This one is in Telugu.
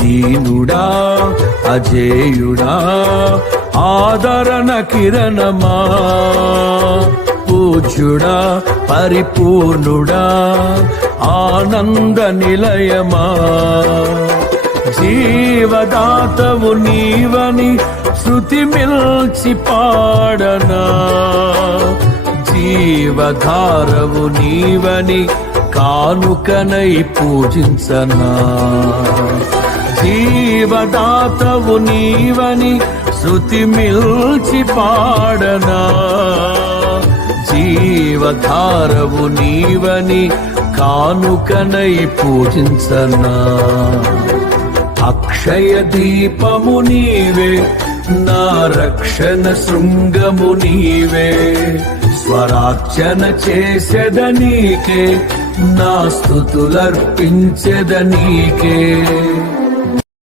దీనుడా అజేయుడా ఆదరణ కిరణమా, పూజ్యుడా పరిపూర్ణుడా ఆనంద నిలయమా, జీవదాతవు నీవని శృతి మిల్చి పాడనా, జీవధారవు నీవని కానుకనై పూజించనా, జీవదాతవు నీవని శృతి మిల్చి పాడనా, జీవధారవు నీవని కానుకనై పూజించనా. అక్షయ దీపము నీవే, నా రక్షణ శృంగము నీవే, స్వరార్చన చేసెదనీకే, నా స్తుతులర్పించెదనీకే.